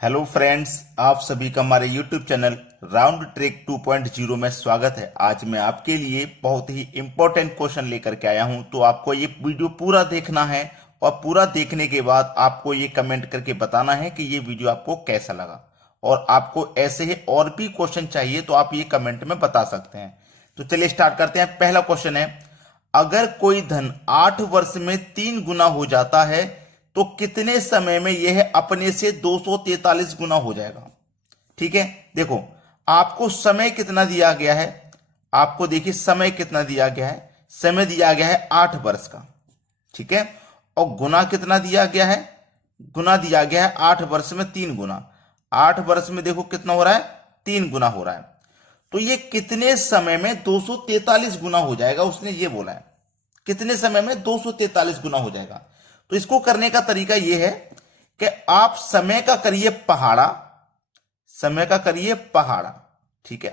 Hello friends, आप सभी का हमारे यूट्यूब चैनल राउंड ट्रिक 2.0 में स्वागत है। आज मैं आपके लिए बहुत ही इंपॉर्टेंट क्वेश्चन लेकर के आया हूं, तो आपको ये वीडियो पूरा देखना है और पूरा देखने के बाद आपको ये कमेंट करके बताना है कि ये वीडियो आपको कैसा लगा। और आपको ऐसे ही और भी क्वेश्चन चाहिए तो आप ये कमेंट में बता सकते हैं। तो चलिए स्टार्ट करते हैं। पहला क्वेश्चन है, अगर कोई धन 8 वर्ष में 3 गुना हो जाता है तो कितने समय में यह अपने से 243 गुना हो जाएगा। ठीक है, देखो आपको समय कितना दिया गया है, आपको देखिए समय कितना दिया गया है, समय दिया गया है 8 वर्ष का। ठीक है, और गुना कितना दिया गया है, गुना दिया गया है 8 वर्ष में 3 गुना। 8 वर्ष में देखो कितना हो रहा है, 3 गुना हो रहा है। तो ये कितने समय में 243 गुना हो जाएगा, उसने ये बोला है कितने समय में 243 गुना हो जाएगा। तो इसको करने का तरीका यह है कि आप समय का करिए पहाड़ा, समय का करिए पहाड़ा, ठीक है,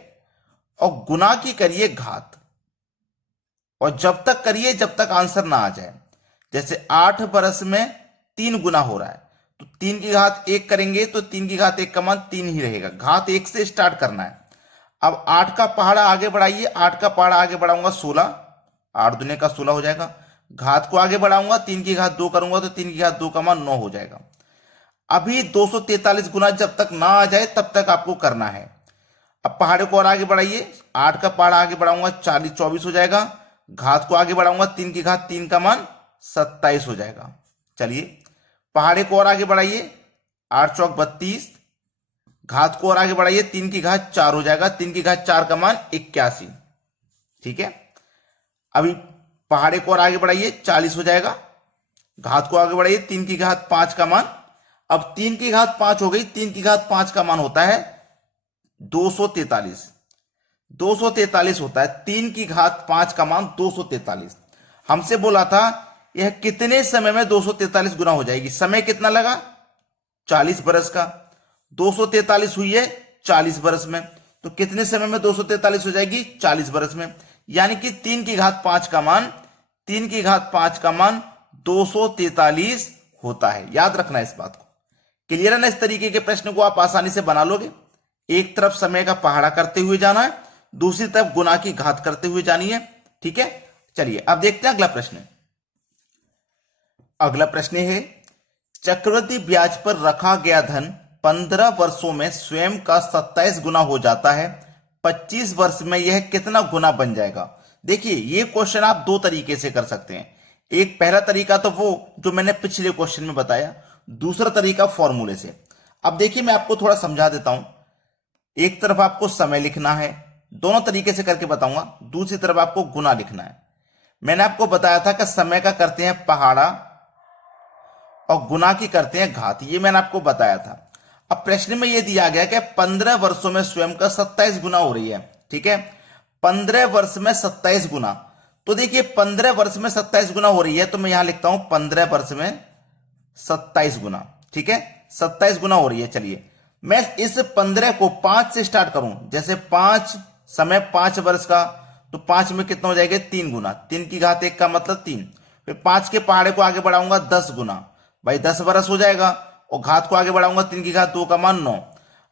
और गुना की करिए घात, और जब तक करिए जब तक आंसर ना आ जाए। जैसे 8 बरस में 3 गुना हो रहा है तो 3 की घात 1 करेंगे तो 3 की घात 1 का मान 3 ही रहेगा। घात 1 से स्टार्ट करना है। अब 8 का पहाड़ा आगे बढ़ाइए, 8 का पहाड़ा आगे बढ़ाऊंगा 16, 8 दूने का 16 हो जाएगा। घात को आगे बढ़ाऊंगा, 3 की घात 2 करूंगा तो 3 की घात 2 का मान 9 हो जाएगा। अभी 243 गुना जब तक ना आ जाए तब तक आपको करना है। अब पहाड़े को और आगे बढ़ाइए, 8 का पहाड़ा आगे बढ़ाऊंगा 40 24 हो जाएगा। घात को आगे बढ़ाऊंगा, 3 की घात 3 का मान 27 हो जाएगा। चलिए पहाड़े को और आगे बढ़ाइए, 8 चौक 32, घात को और आगे बढ़ाइए, 3 की घात 4 हो जाएगा, 3 की घात 4 का मान 81। ठीक है, अभी पहाड़े को और आगे बढ़ाइए 40 हो जाएगा। घात को आगे बढ़ाइए, 3 की घात 5 का मान, अब 3 की घात 5 हो गई, 3 की घात 5 का मान होता है 243। 243 होता है 3 की घात 5 का मान 243। हमसे बोला था यह कितने समय में 243 गुना हो जाएगी। समय कितना लगा, 40 बरस का। 243 हुई है 40 बरस में, तो कितने समय में 243 हो जाएगी, 40 बरस में। यानी कि 3 की घात 5 का मान, 3 की घात 5 का मान 243 होता है। याद रखना इस बात को। क्लियर है ना। इस तरीके के प्रश्न को आप आसानी से बना लोगे। एक तरफ समय का पहाड़ा करते हुए जाना है, दूसरी तरफ गुना की घात करते हुए जानी है। ठीक है, चलिए अब देखते हैं अगला प्रश्न। अगला प्रश्न है, चक्रवृद्धि ब्याज पर रखा गया धन 15 वर्षों में स्वयं का 27 गुना हो जाता है, 25 वर्ष में यह कितना गुना बन जाएगा। देखिए ये क्वेश्चन आप दो तरीके से कर सकते हैं। एक पहला तरीका तो वो जो मैंने पिछले क्वेश्चन में बताया, दूसरा तरीका फॉर्मूले से। अब देखिए मैं आपको थोड़ा समझा देता हूं। एक तरफ आपको समय लिखना है, दोनों तरीके से करके बताऊंगा। दूसरी तरफ आपको गुना लिखना है। मैंने आपको बताया था कि समय का करते हैं पहाड़ा और गुना की करते हैं घात, ये मैंने आपको बताया था। अब प्रश्न में यह दिया गया कि 15 वर्षों में स्वयं का 27 गुना हो रही है। ठीक है, 15 वर्ष में 27 गुना। तो देखिए 15 वर्ष में 27 गुना हो रही है, तो मैं यहां लिखता हूं 15 वर्ष में 27 गुना। ठीक है, 27 गुना हो रही है। चलिए मैं इस 15 को 5 से स्टार्ट करूं, जैसे 5 समय 5 वर्ष का, तो 5 में कितना हो जाएगा, 3 गुना। 3 की घात 1 का मतलब 3। फिर 5 के पहाड़े को आगे बढ़ाऊंगा 10 गुना, भाई 10 बरस हो जाएगा। और घात को आगे बढ़ाऊंगा, 3 की घात 2 का मान 9।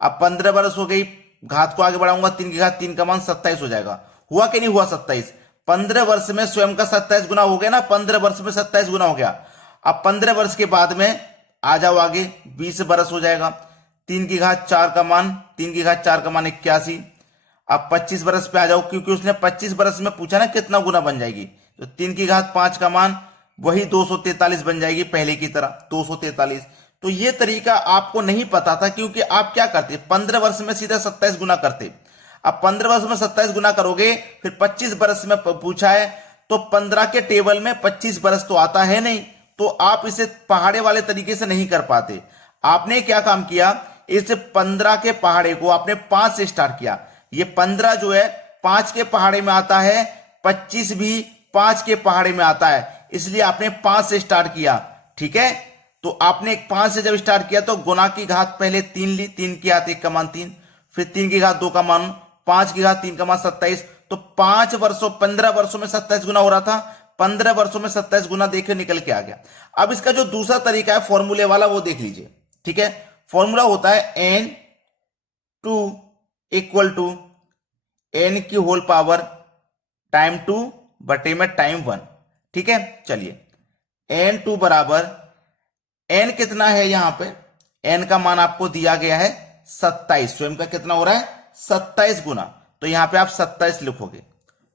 अब 15 बरस हो गई, घात को आगे बढ़ाऊंगा, 3 की घात 3 का मान 27 हो जाएगा। हुआ कि नहीं हुआ 27। 15 वर्ष में स्वयं का 27 गुना हो गया ना, 15 वर्ष में 27 गुना हो गया। अब 15 वर्ष के बाद में आ जाओ आगे, 20 बरस हो जाएगा। 3 की घात 4 का मान, 3 की घात 4 का मान 81। अब 25 बरस पे आ जाओ, क्योंकि उसने 25 बरस में पूछा ना कितना गुना बन जाएगी, तो 3 की घात 5 का मान वही 243 बन जाएगी, पहले की तरह 243। तो ये तरीका आपको नहीं पता था, क्योंकि आप क्या करते, 15 वर्ष में सीधा 27 गुना करते। अब 15 वर्ष में 27 गुना करोगे, फिर 25 बरस में पूछा है, तो 15 के टेबल में 25 बरस तो आता है नहीं, तो आप इसे पहाड़े वाले तरीके से नहीं कर पाते। आपने क्या काम किया, इस 15 के पहाड़े को आपने 5 से स्टार्ट किया। ये 15 जो है 5 के पहाड़े में आता है, 25 भी 5 के पहाड़े में आता है, इसलिए आपने 5 से स्टार्ट किया। ठीक है, तो आपने 5 से जब स्टार्ट किया तो गुना की घात पहले 3 ली, 3 की घात 1 का मान 3, फिर 3 की घात 2 का मान 5 की घात 3 का मान 27। तो 5 वर्षों 15 वर्षों में 27 गुना हो रहा था, 15 वर्षों में 27 गुना देखकर निकल के आ गया। अब इसका जो दूसरा तरीका है फॉर्मूले वाला, वो देख लीजिए। ठीक है, फॉर्मूला होता है N two equal to N की होल पावर टाइम 2 बटे में टाइम 1। ठीक है, चलिए एन टू बराबर एन कितना है, यहां पे एन का मान आपको दिया गया है 27, स्वयं का कितना हो रहा है 27 गुना, तो यहां पे आप 27 लिखोगे।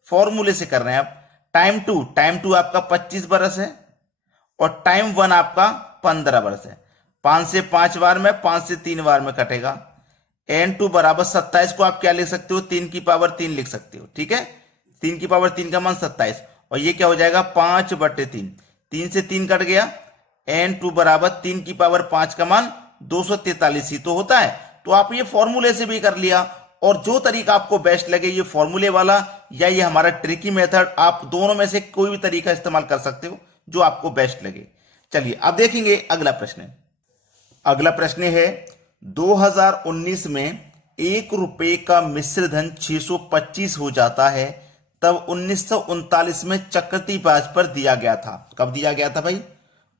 फॉर्मूले से कर रहे हैं आप। टाइम टू आपका 25 बरस है और टाइम 1 आपका 15 बरस है। 5 से 5 बार में, 5 से 3 बार में कटेगा। एन टू बराबर 27 को आप क्या लिख सकते हो, 3 की पावर 3 लिख सकते हो। ठीक है, 3 की पावर 3 का मान 27 और ये क्या हो जाएगा 5 बटे 3, 3 से 3 कट गया। एन टू बराबर 3 की पावर 5 का मान 243 ही तो होता है। तो आप ये फॉर्मूले से भी कर लिया, और जो तरीका आपको बेस्ट लगे, ये फॉर्मूले वाला या ये हमारा ट्रिकी मेथड, आप दोनों में से कोई भी तरीका इस्तेमाल कर सकते हो जो आपको बेस्ट लगे। चलिए अब देखेंगे अगला प्रश्न। अगला प्रश्न है 2019 में 1 रुपए का मिश्र धन 625 हो जाता है, तब 1939 में चक्रवृद्धि ब्याज पर दिया गया था। कब दिया गया था भाई,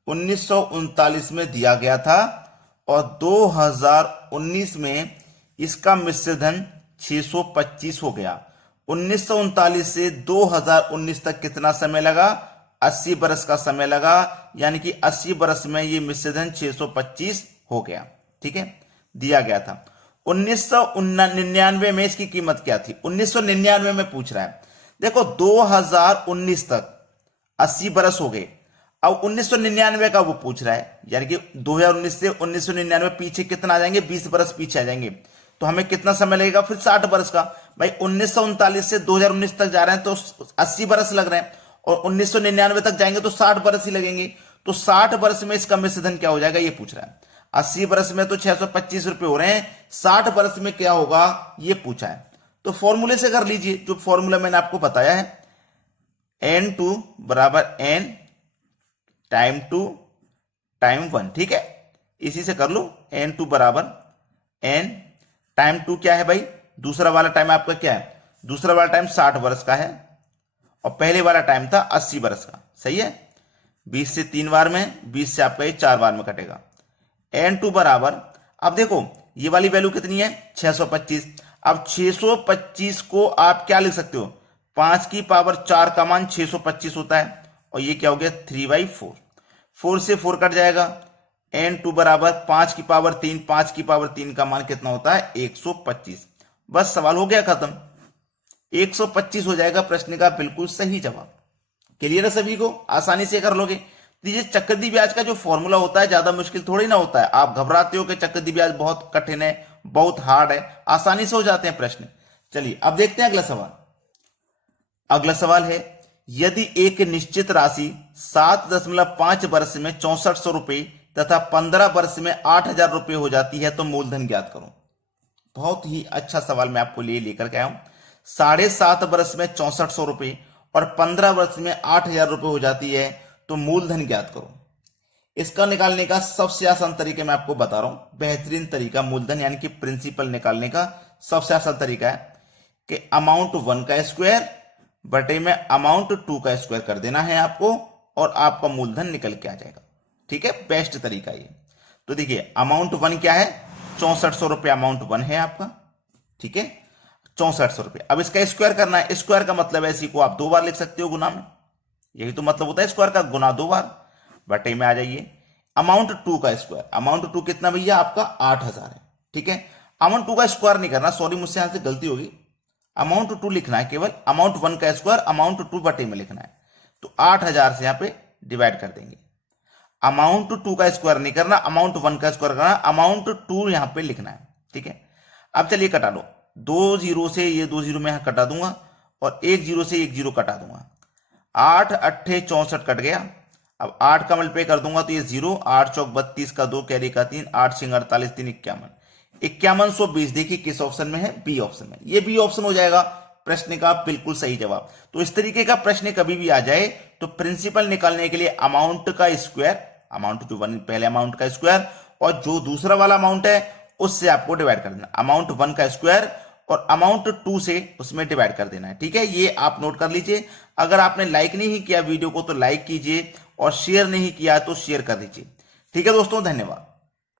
1939 में दिया गया था, और 2019 में इसका मिश्र धन 625 हो गया। 1939 से 2019 तक कितना समय लगा, 80 बरस का समय लगा, यानी कि 80 बरस में ये मिश्र धन 625 हो गया। ठीक है, दिया गया था। 1999 में इसकी कीमत क्या थी, 1999 में पूछ रहा है। देखो 2019 तक 80 बरस हो गए, अब 1999 का वो पूछ रहा है, यानी कि 2019 से 1999 पीछे कितना आ जाएंगे, 20 बरस पीछे आ जाएंगे, तो हमें कितना समय लगेगा फिर 60 बरस का। भाई 1939 से 2019 तक जा रहे हैं तो 80 बरस लग रहे हैं, और 1999 तक जाएंगे तो 60 बरस ही लगेंगे। तो 60 बरस में इसका मिश्र धन क्या हो जाएगा, ये पूछ रहा है। 80 बरस में तो 625 रुपए हो रहे हैं, 60 बरस में क्या होगा ये पूछा है। तो फॉर्मूले से कर लीजिए, जो फॉर्मूला मैंने आपको बताया है, एन टू बराबर एन टाइम 2 टाइम 1। ठीक है, इसी से कर लो। एन टू बराबर एन टाइम 2 क्या है भाई, दूसरा वाला टाइम आपका क्या है, दूसरा वाला टाइम 60 बरस का है, और पहले वाला टाइम था 80 बरस का। सही है, 20 से 3 बार में, 20 से आपका ये 4 बार में कटेगा। एन टू बराबर, अब देखो ये वाली वैल्यू कितनी है 625। अब 625 को आप क्या लिख सकते हो, 5 की पावर 4 का मान 625 होता है, और ये क्या हो गया 3/4, 4 से 4 कट जाएगा। एन टू बराबर 5 की पावर 3, 5 की पावर 3 का मान कितना होता है 125। बस सवाल हो गया खत्म, 125 हो जाएगा प्रश्न का बिल्कुल सही जवाब। क्लियर है सभी को, आसानी से कर लोगे। ये चक्रवृद्धि ब्याज का जो फॉर्मूला होता है ज्यादा मुश्किल थोड़ी ना होता है। आप घबराते हो कि चक्रवृद्धि ब्याज बहुत कठिन है, बहुत हार्ड है, आसानी से हो जाते हैं प्रश्न। चलिए अब देखते हैं अगला सवाल। अगला सवाल है, यदि एक निश्चित राशि 7.5 वर्ष में 6400 रुपए तथा 15 वर्ष में 8000 रुपए हो जाती है तो मूलधन ज्ञात करो। बहुत ही अच्छा सवाल मैं आपको लिए लेकर के आया हूं। 7.5 वर्ष में 6400 रुपए और 15 वर्ष में 8000 रुपए हो जाती है तो मूलधन ज्ञात करो। इसका निकालने का सबसे आसान तरीका मैं आपको बता रहा हूं, बेहतरीन तरीका मूलधन यानी कि प्रिंसिपल निकालने का सबसे आसान तरीका है कि अमाउंट 1 का स्क्वायर बटे में अमाउंट 2 का स्क्वायर कर देना है आपको, और आपका मूलधन निकल के आ जाएगा। ठीक है, बेस्ट तरीका ये। तो देखिए अमाउंट 1 क्या है, 6400 रुपये अमाउंट 1 है आपका। ठीक है, 6400 रुपये। अब इसका स्क्वायर करना है, स्क्वायर का मतलब है इसी को आप 2 बार लिख सकते हो गुना में, यही तो मतलब होता है स्क्वायर का, गुना 2 बार। बटे में आ जाइए अमाउंट 2 का स्क्वायर, अमाउंट 2 कितना भैया आपका 8000 है। ठीक है, अमाउंट 2 का स्क्वायर नहीं करना, सॉरी मुझसे यहां से गलती होगी, अमाउंट 2 लिखना है, केवल अमाउंट 1 का स्क्वायर अमाउंट 2 बटे में लिखना है। तो 8000 से यहां पे डिवाइड कर देंगे। अमाउंट 2 का स्क्वायर नहीं करना, अमाउंट 1 का स्क्वायर करना, अमाउंट 2 यहां पे लिखना है। ठीक है, अब चलिए कटा लो, 2 जीरो से ये 2 जीरो में यहां कटा दूंगा, और 1 जीरो से 1 जीरो कटा दूंगा। 8 अट्ठे 64 कट गया। अब 8 का मल्टीप्लाई कर दूंगा तो ये 0, 8 चौक 32 का 2 कैरी का 3, 8 सिंह 48, 3 51, 5120। देखिए किस ऑप्शन में है, बी ऑप्शन में। ये बी ऑप्शन हो जाएगा प्रश्न का बिल्कुल सही जवाब। तो इस तरीके का प्रश्न कभी भी आ जाए तो प्रिंसिपल निकालने के लिए अमाउंट का स्क्वायर, अमाउंट जो पहले अमाउंट का स्क्वायर और जो दूसरा वाला अमाउंट है उससे आपको डिवाइड कर देना। अमाउंट 1 का स्क्वायर और अमाउंट 2 से उसमें डिवाइड कर देना है। ठीक है, ये आप नोट कर लीजिए। अगर आपने लाइक नहीं किया वीडियो को तो लाइक कीजिए, और शेयर नहीं किया तो शेयर कर दीजिए। ठीक है दोस्तों, धन्यवाद।